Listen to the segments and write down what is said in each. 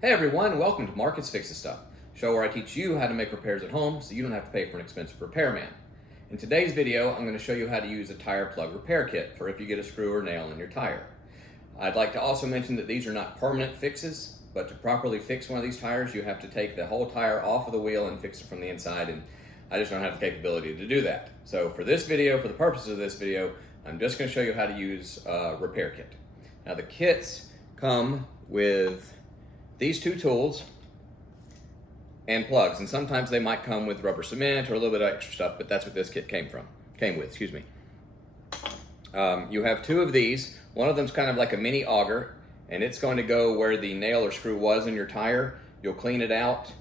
Hey everyone, welcome to Marcus Fixes Stuff, show where I teach you how to make repairs at home so you don't have to pay for an expensive repairman. In today's video, I'm going to show you how to use a tire plug repair kit for if you get a screw or nail in your tire. I'd like to also mention that these are not permanent fixes, but to properly fix one of these tires, you have to take the whole tire off of the wheel and fix it from the inside, and I just don't have the capability to do that. So for this video, for the purposes of this video, I'm just going to show you how to use a repair kit. Now the kits come with these two tools and plugs, and sometimes they might come with rubber cement or a little bit of extra stuff, but that's what this kit came with. You have two of these. One of them's kind of like a mini auger, and it's going to go where the nail or screw was in your tire. You'll clean it out,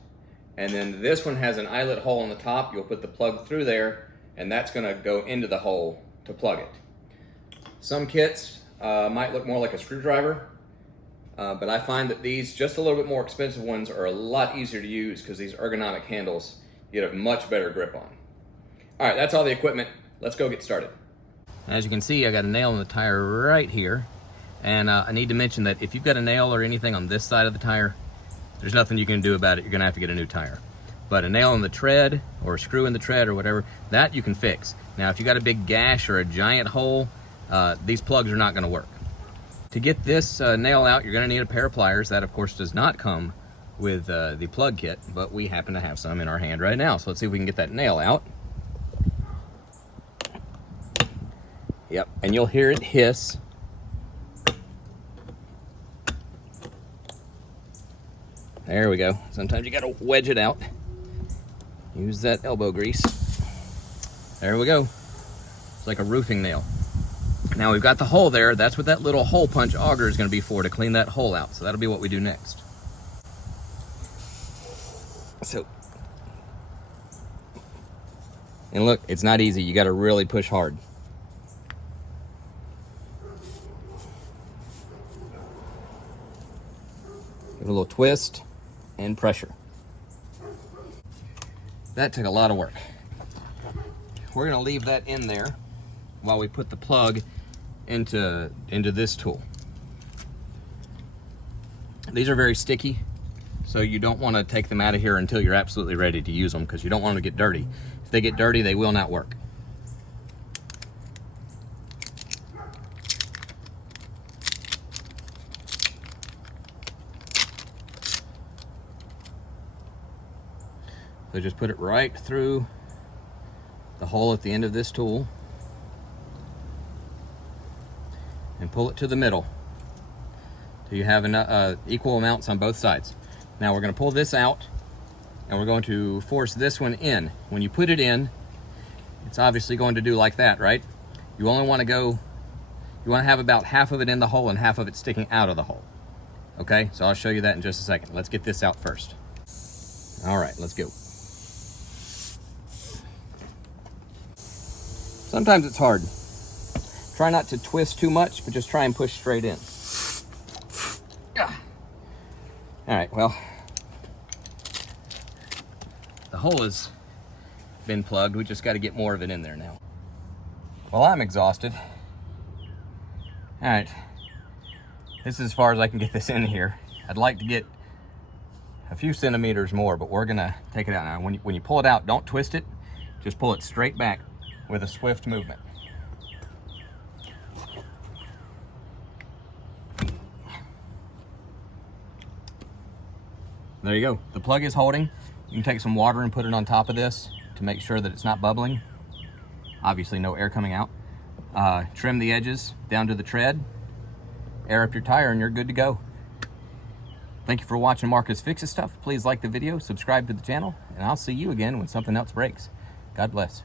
and then this one has an eyelet hole on the top. You'll put the plug through there, and that's going to go into the hole to plug it. Some kits might look more like a screwdriver, but I find that these, just a little bit more expensive ones, are a lot easier to use because these ergonomic handles you get a much better grip on. All right, that's all the equipment. Let's go get started. As you can see, I got a nail in the tire right here. And I need to mention that if you've got a nail or anything on this side of the tire, there's nothing you can do about it. You're gonna have to get a new tire. But a nail in the tread or a screw in the tread or whatever, that you can fix. Now, if you got a big gash or a giant hole, these plugs are not gonna work. To get this nail out, you're going to need a pair of pliers. That, of course, does not come with the plug kit, but we happen to have some in our hand right now. So let's see if we can get that nail out. Yep, and you'll hear it hiss. There we go. Sometimes you got to wedge it out. Use that elbow grease. There we go. It's like a roofing nail. Now we've got the hole there. That's what that little hole punch auger is going to be for, to clean that hole out. So that'll be what we do next. And look, it's not easy. You got to really push hard. Give it a little twist and pressure. That took a lot of work. We're going to leave that in there while we put the plug into this tool. These are very sticky, so you don't want to take them out of here until you're absolutely ready to use them, because you don't want them to get dirty. If they get dirty, they will not work. So just put it right through the hole at the end of this tool and pull it to the middle so you have equal amounts on both sides. Now we're going to pull this out and we're going to force this one in. When you put it in, it's obviously going to do like that, right? You only want to have about half of it in the hole and half of it sticking out of the hole. Okay, so I'll show you that in just a second. Let's get this out first. All right, let's go. Sometimes it's hard. Try not to twist too much, but just try and push straight in. All right, well, the hole has been plugged. We just got to get more of it in there now. Well, I'm exhausted. All right, this is as far as I can get this in here. I'd like to get a few centimeters more, but we're gonna take it out now. When you pull it out, don't twist it. Just pull it straight back with a swift movement. There you go. The plug is holding. You can take some water and put it on top of this to make sure that it's not bubbling. Obviously no air coming out. Trim the edges down to the tread. Air up your tire and you're good to go. Thank you for watching Marcus Fixes Stuff. Please like the video, subscribe to the channel, and I'll see you again when something else breaks. God bless.